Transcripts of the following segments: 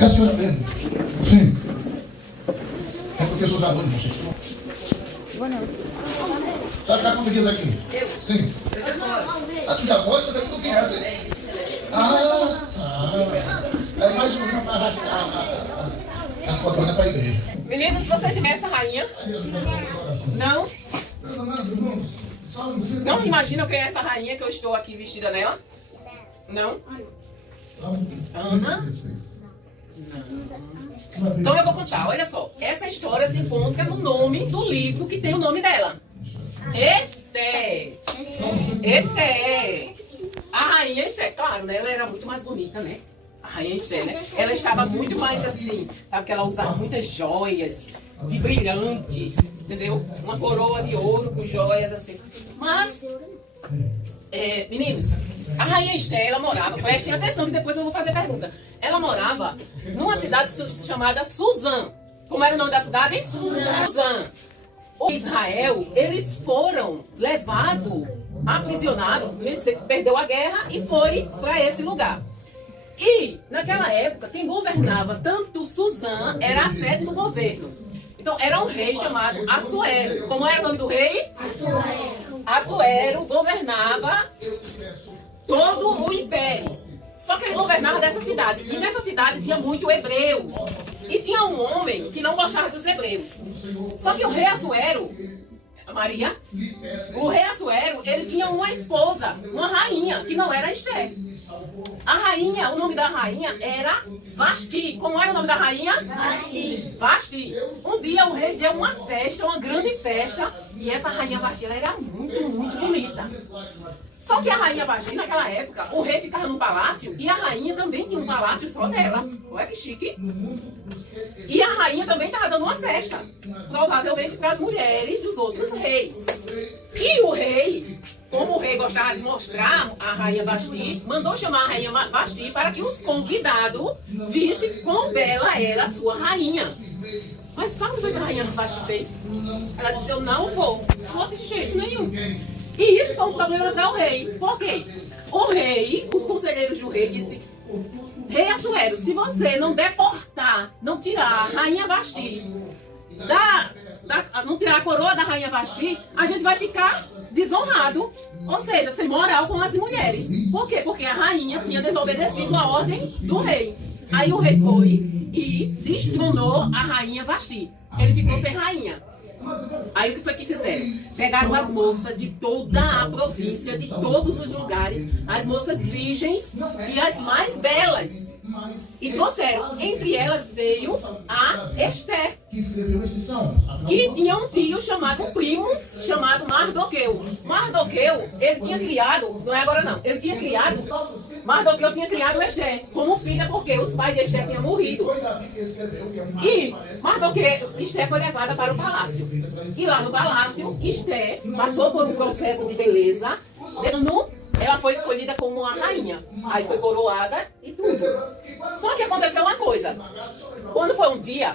É a senhora mesmo? Sim. É porque eu sou da noite, você. Boa noite. Sabe ficar comigo aqui? Eu? Sim. Ah, tu já pode? Você sabe que tu conhece? Ah, tá. É mais um para a codona para a igreja. Meninos, vocês conhecem essa rainha? Não? Meus amados irmãos, salve Não imaginam quem é essa rainha que eu estou aqui vestida nela? Não? Ana? Então eu vou contar, olha só. Essa história se encontra no nome do livro que tem o nome dela. Esther. Esther. A rainha Esther, claro, né? Ela era muito mais bonita, né? A rainha Esther, né? Ela estava muito mais assim, sabe que ela usava muitas joias, de brilhantes, entendeu? Uma coroa de ouro com joias assim. Mas, meninos, a rainha Esther, ela morava, prestem atenção que depois eu vou fazer pergunta. Ela morava numa cidade chamada Suzã. Como era o nome da cidade? Suzã. O Israel, eles foram levados, aprisionados, perdeu a guerra e foi para esse lugar. E, naquela época, quem governava tanto Suzã era a sede do governo. Então, era um rei chamado Assuero. Como era o nome do rei? Assuero governava todo o império. Só que ele governava dessa cidade. E nessa cidade tinha muitos hebreus. E tinha um homem que não gostava dos hebreus. Só que o rei Assuero, Maria, o rei Assuero, ele tinha uma esposa, uma rainha, que não era Esther. A rainha, o nome da rainha era Vasti. Como era o nome da rainha? Vasti. Um dia o rei deu uma festa, uma grande festa, e essa rainha Vasti, ela era muito, muito bonita. Só que a rainha Vasti, naquela época, o rei ficava no palácio e a rainha também tinha um palácio só dela. Olha que chique. E a rainha também estava dando uma festa, provavelmente para as mulheres dos outros reis. E o rei, como o rei gostava de mostrar a rainha Vasti, mandou chamar a rainha Vasti para que os convidados vissem quão bela era a sua rainha. Mas sabe o que a rainha Vasti fez? Ela disse, eu não vou de jeito nenhum. E isso foi um problema para o rei. Por quê? O rei, os conselheiros do rei, disse, rei Assuero, se você não deportar, não tirar a rainha Vasti, não tirar a coroa da rainha Vasti, a gente vai ficar desonrado, ou seja, sem moral com as mulheres. Por quê? Porque a rainha tinha desobedecido a ordem do rei. Aí o rei foi e destronou a rainha Vasti. Ele ficou sem rainha. Aí o que foi que fizeram? Pegaram as moças de toda a província, de todos os lugares, as moças virgens e as mais belas, e trouxeram. Entre elas veio a Esther, que tinha um tio chamado, um primo chamado Mardoqueu. Mardoqueu, ele tinha criado, não é agora não, Mardoqueu tinha criado Esther como filha, porque os pais de Esther tinham morrido. E Esther foi levada para o palácio. E lá no palácio, Esther passou por um processo de beleza. Ela foi escolhida como uma rainha. Aí foi coroada e tudo. Só que aconteceu uma coisa. Quando foi um dia,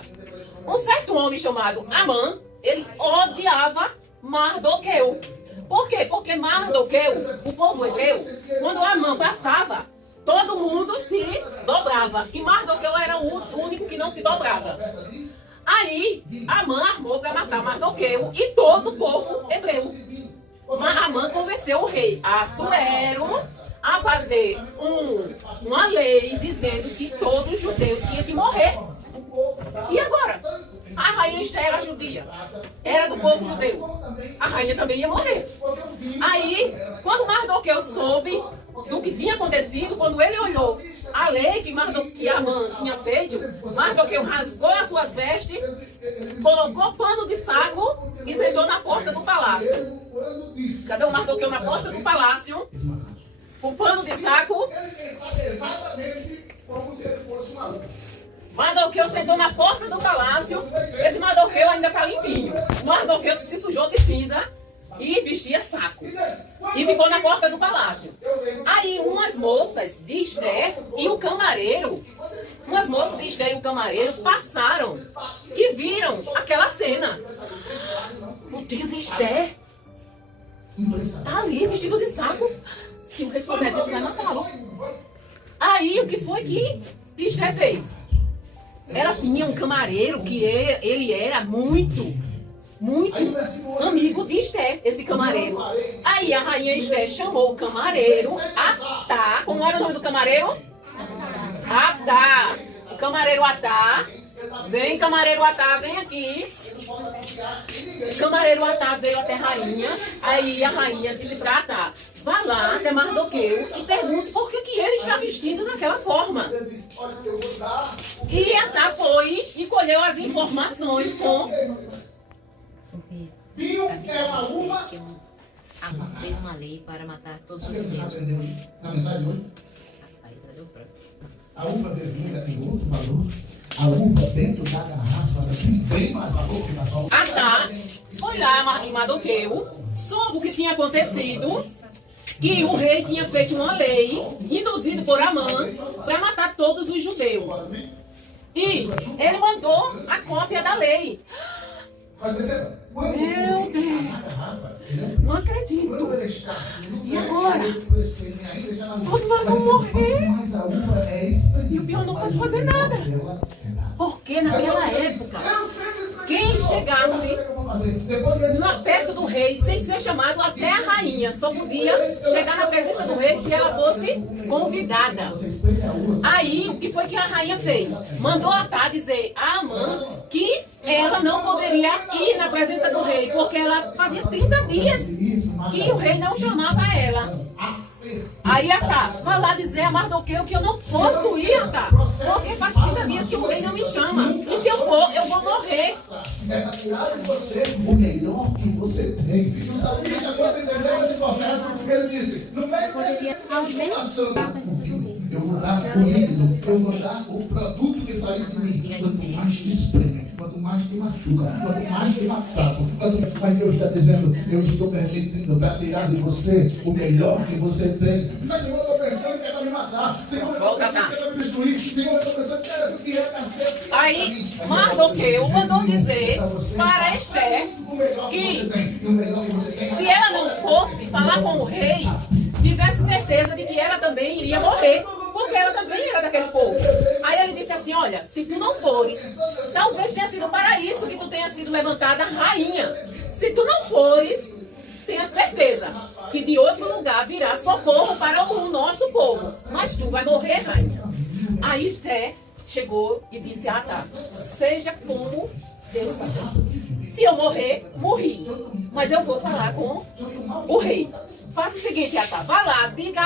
um certo homem chamado Amã, ele odiava Mardoqueu. Por quê? Porque Mardoqueu, o povo hebreu, quando Amã passava, todo mundo se dobrava. E Mardoqueu era o único que não se dobrava. Aí, Amã armou para matar Mardoqueu e todo o povo hebreu. Amã convenceu o rei Assuero a fazer uma lei dizendo que todo judeu tinha que morrer. E agora? A rainha Esther era judia, era do povo judeu. A rainha também ia morrer. Aí, quando Mardoqueu soube do que tinha acontecido, quando ele olhou a lei que Amã tinha feito, Mardoqueu rasgou as suas vestes, colocou pano de saco e sentou na porta do palácio. Cadê o Mardoqueu na porta do palácio? Com pano de saco. Mardoqueu sentou na porta do palácio. Esse Mardoqueu ainda está limpinho. O Mardoqueu se sujou de cinza e vestia saco. E ficou na porta do palácio. Aí umas moças de Esther e o camareiro, passaram e viram aquela cena. O tio de Esther tá ali vestido de saco. Se o rei souber disso, vai matá-lo. Aí o que foi que Esther fez? ela tinha um camareiro que ele era muito amigo de Esté, esse camareiro. Aí a rainha Esté chamou o camareiro, Atá. Como era o nome do camareiro? Atá. O camareiro Atá. Vem, camareiro Atá, vem aqui. Camareiro Atá veio até a rainha. Aí a rainha disse pra Atá: vá lá até Mardoqueu e pergunte por que ele está vestido daquela forma. E Atá foi e colheu as informações com... Viu que é uma uva? Amã fez uma lei para matar todos os judeus. Na mensagem hoje? Rapaz, olha o próprio. A uva vermelha tem outro valor. A uva dentro da garrafa tem bem mais valor que na sua. Atá foi lá em Mardoqueu, soube o que tinha acontecido, que o rei tinha feito uma lei, induzido por Amã, para matar todos os judeus. E ele mandou a cópia da lei. Meu Deus, não acredito. E agora? Todos nós vamos morrer. E o pior, não posso fazer nada. Porque naquela época, quem chegasse perto do rei, sem ser chamado, até a rainha, só podia chegar na presença do rei se ela fosse convidada. Aí, o que foi que a rainha fez? Mandou Atá dizer a Amã que ela não poderia ir na presença do rei, porque ela fazia 30 dias que o rei não chamava ela. Aí Atá, vai lá dizer a Mardoqueu que eu não posso ir, Atá, porque faz 30 dias que o rei não me chama. E se eu for, eu vou morrer. É para tirar de você o melhor que você tem. Não sabia que quando entendeu esse processo, ele disse, no meio desse eu vou dar o líquido, eu vou dar o produto que saiu de mim. Quanto mais te espreme, quanto mais te machuca, quanto mais te maltrata, quanto mais Deus está dizendo, eu estou permitindo para tirar de você o melhor que você tem. Mas Senhor, eu estou pensando que é para me matar. Senhor, eu estou pensando que é para me destruir. Senhor, eu estou pensando que é cacete. Aí Mardoqueu mandou dizer para Esté que se ela não fosse falar com o rei, tivesse certeza de que ela também iria morrer, porque ela também era daquele povo. Aí ele disse assim: olha, se tu não fores, talvez tenha sido para isso que tu tenha sido levantada rainha. Se tu não fores, tenha certeza que de outro lugar virá socorro para o nosso povo, mas tu vai morrer, rainha. Aí Esté chegou e disse: ah, tá, seja como Deus quiser. Se eu morrer, morri, mas eu vou falar com o rei. Faça o seguinte, Atá, vá lá, diga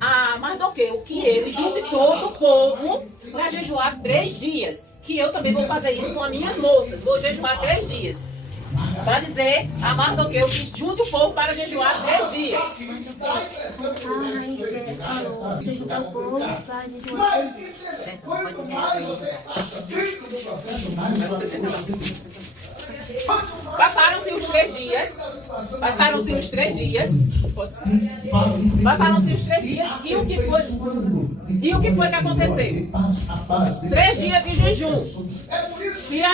a Mardoqueu que ele junte todo o povo para jejuar 3 dias. Que eu também vou fazer isso com as minhas moças. Vou jejuar 3 dias. Para dizer a Mardoqueu que junte o povo para jejuar 3 dias. Esté falou, você juntar o povo para jejuar 3 dias. Pode ser a Passaram-se os 3 dias. Passaram-se os 3 dias. Passaram-se os 3 dias. E o que foi que aconteceu? 3 dias de jejum. Se a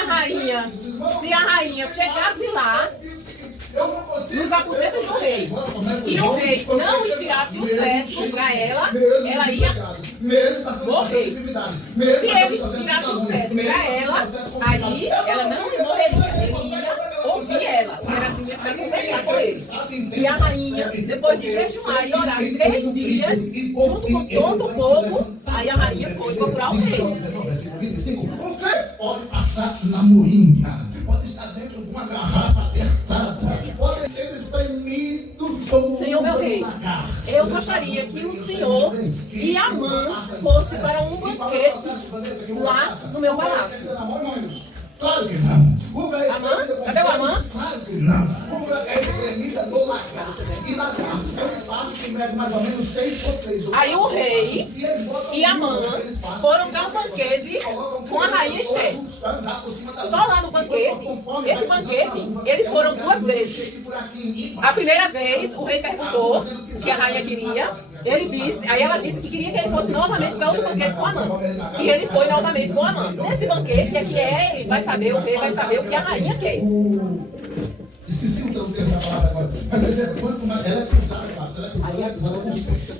rainha chegasse lá nos aposentos do rei e o rei não estirasse o cetro para ela, ela ia morrer. Se ele estirasse o cetro para ela, aí ela não morreria, ele ia ouvir ela, era para conversar com ele. E a rainha, depois de jejuar e orar 3 dias, junto com todo o povo, aí a rainha foi procurar o rei. Pode passar na moinha, pode estar dentro de uma garrafa apertada, pode ser espremido como Senhor meu rei, eu gostaria que o senhor e a Amã fossem para um banquete lá no meu palácio. Claro que não. Amã? Cadê o Amã? Claro que não. Uva é espremida no lagar. E lagar é um espaço que mede mais ou menos 6 por 6. Aí o rei e Amã foram dar um banquete com a rainha Esté. Só lá no banquete, esse banquete, eles foram 2 vezes. A primeira vez, o rei perguntou o que a rainha queria. Ele disse, aí ela disse que queria que ele fosse novamente para outro banquete com Amã. E ele foi novamente com Amã. Nesse banquete é que ele vai saber, o rei vai saber o que a rainha quer. Esqueci o termo da palavra agora. Mas quanto mais ela é pesada, ela é pesada com os pés.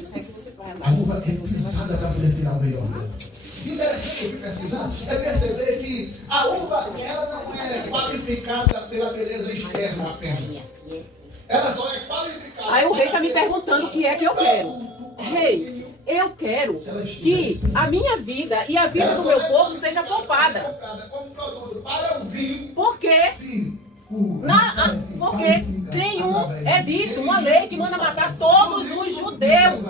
A uva é pesada para poder tirar o melhor dela. interessante eu fui pesquisar é perceber que a uva ela não é qualificada pela beleza externa apenas. Ela só é qualificada. Aí o rei está me perguntando o que é que eu quero. Rei, eu quero que a minha vida e a vida do meu povo seja poupada. Porque tem edito, uma lei que manda matar todos os judeus.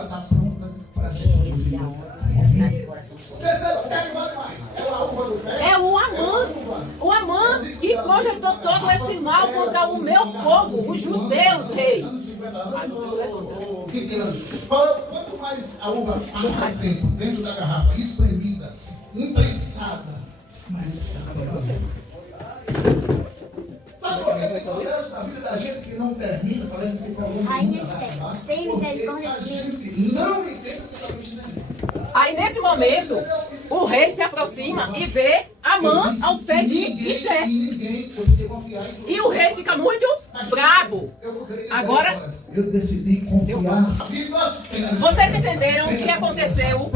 É o Amã que projetou todo esse mal contra o meu povo, os judeus, rei. Quanto mais a uva passa tempo dentro da garrafa, espremida, imprensada, mais sabe por que tem processo na vida da gente que não termina? Parece que você falou. Rainha tem misericórdia de mim. A gente não entende totalmente nenhum. Aí nesse momento, o rei se aproxima e vê Amã aos pés de Esther. E o rei fica muito bravo. Agora, eu decidi confiar. Vocês entenderam o que aconteceu?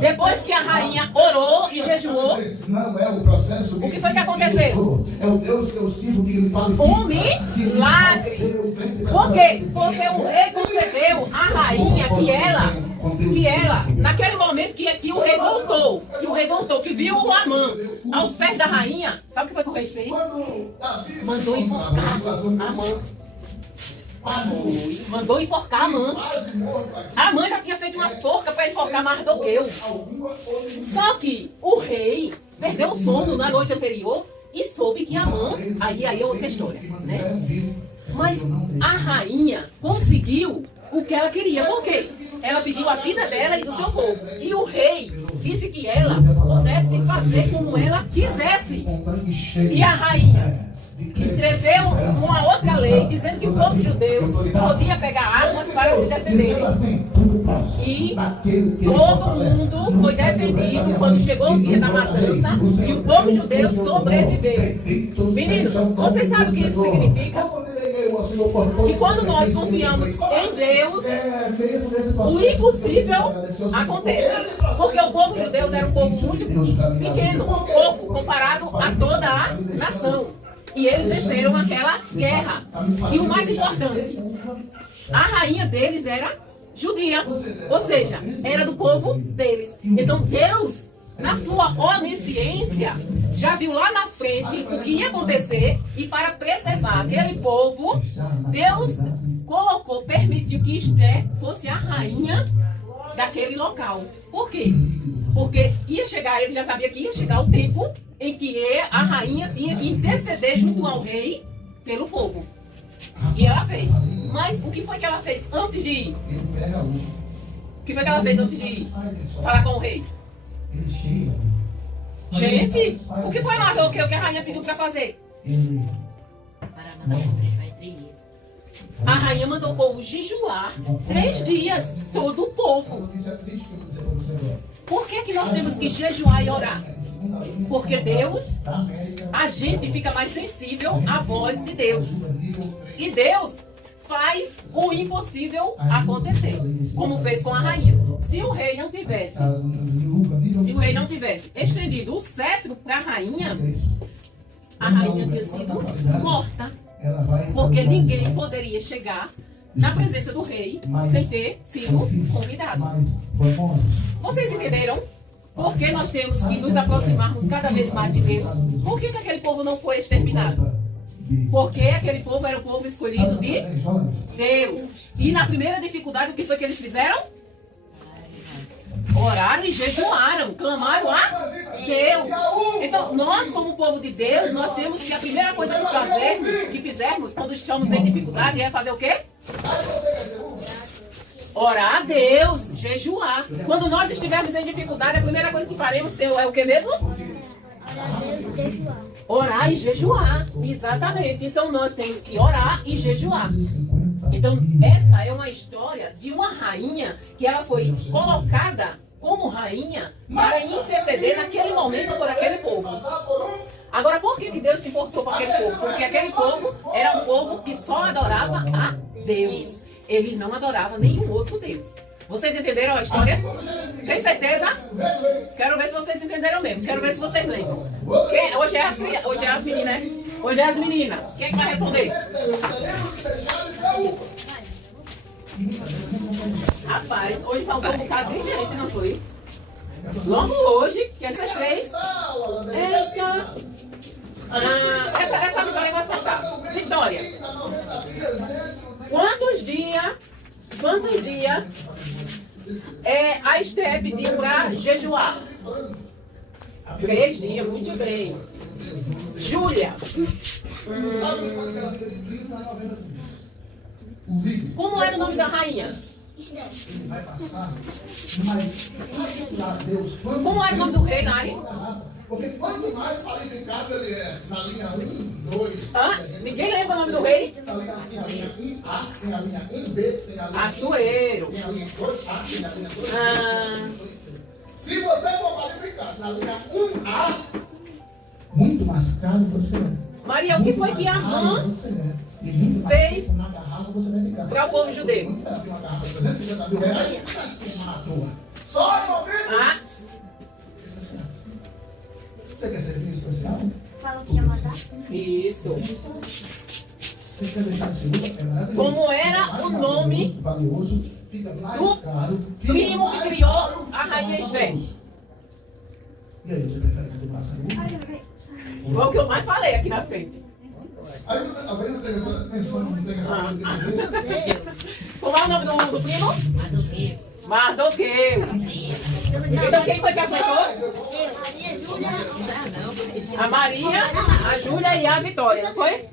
Depois que a rainha orou e jejuou, Não é o processo. O que foi que aconteceu? É o Deus que eu sirvo que me qualifica. um milagre. Por quê? Porque o rei concedeu à rainha que ela, naquele momento que o rei voltou, que viu o Amã aos pés da rainha, sabe o que foi que o rei fez? Mandou enforcar Amã. Mandou enforcar Amã. Amã já tinha feito uma forca para enforcar Mardoqueu. Só que o rei perdeu o sono na noite anterior e soube que Amã, aí é outra história, né? Mas a rainha conseguiu o que ela queria. Por quê? Ela pediu a vida dela e do seu povo. E o rei disse que ela pudesse fazer como ela quisesse. E a rainha escreveu uma outra lei dizendo que o povo judeu podia pegar armas para se defender. E todo mundo foi defendido quando chegou o dia da matança e o povo judeu sobreviveu. Meninos, vocês sabem o que isso significa? Que quando nós confiamos em Deus, o impossível acontece. Porque o povo judeu era um povo muito pequeno, pouco, comparado a toda a nação. E eles venceram aquela guerra. E o mais importante, a rainha deles era judia. Ou seja, era do povo deles. Então Deus, na sua onisciência, já viu lá na frente o que ia acontecer. E para preservar aquele povo, Deus permitiu que Esther fosse a rainha daquele local. Por quê? Porque ele já sabia que ia chegar o tempo em que a rainha tinha que interceder junto ao rei pelo povo. E ela fez. Mas o que foi que ela fez antes de ir? O que foi que ela fez antes de ir? Falar com o rei. Gente, o que foi lá que a rainha pediu para fazer? A rainha mandou o povo jejuar 3 dias, todo o povo. Por que nós temos que jejuar e orar? Porque Deus, a gente fica mais sensível à voz de Deus. E Deus faz o impossível acontecer, como fez com a rainha. Se o rei não tivesse estendido o cetro para a rainha tinha sido morta. Porque ninguém poderia chegar na presença do rei sem ter sido convidado. Vocês entenderam? Por que nós temos que nos aproximarmos cada vez mais de Deus? Por que aquele povo não foi exterminado? Porque aquele povo era o povo escolhido de Deus. E na primeira dificuldade, o que foi que eles fizeram? Oraram e jejuaram, clamaram a Deus. Então, nós como povo de Deus, nós temos que a primeira coisa que fizermos quando estamos em dificuldade é fazer o quê? Orar a Deus, jejuar. Quando nós estivermos em dificuldade, a primeira coisa que faremos é o que mesmo? Orar e jejuar. Exatamente. Então nós temos que orar e jejuar. Então essa é uma história de uma rainha que ela foi colocada como rainha para interceder naquele momento por aquele povo. Agora, por que Deus se importou com aquele povo? Porque aquele povo era um povo que só adorava a Deus. Ele não adorava nenhum outro Deus. Vocês entenderam a história? Tem certeza? Quero ver se vocês entenderam mesmo. Quero ver se vocês lembram. Hoje é as meninas, né? Hoje é as meninas. Quem é que vai responder? Rapaz, hoje faltou um bocado de gente, não foi? Logo hoje, que é essas três. Eita! Essa Vitória vai acertar. Vitória. Quantos dias a Esther pediu para jejuar? 3 dias, muito bem. Júlia. Como era o nome da rainha? Como era o nome do rei, Nari? Porque quanto mais qualificado ele é na linha 1, 2... Ninguém lembra o nome do rei? Tem a linha 1A, tem a linha 1B, tem a linha... Açoeiro. Tem a linha 2A, tem a linha 2B. Se você for qualificado na linha 1A, muito mais caro você é. Maria, o que foi que a Amã fez para o povo judeu? Só Ah, você quer ser filho especial? Falou que ia matar. isso. Você quer deixar de ser é maravilhoso. Como era o nome valioso, fica mais caro, fica primo que mais criou caro, a rainha Esther? E aí, você prefere que eu faça isso? Foi o que eu mais falei aqui na frente. Aí você tá vendo, tem essa pensão, não tem essa Como é o nome do primo? Mardoqueu. Então quem foi que acertou? A Maria, a Júlia e a Vitória, não foi?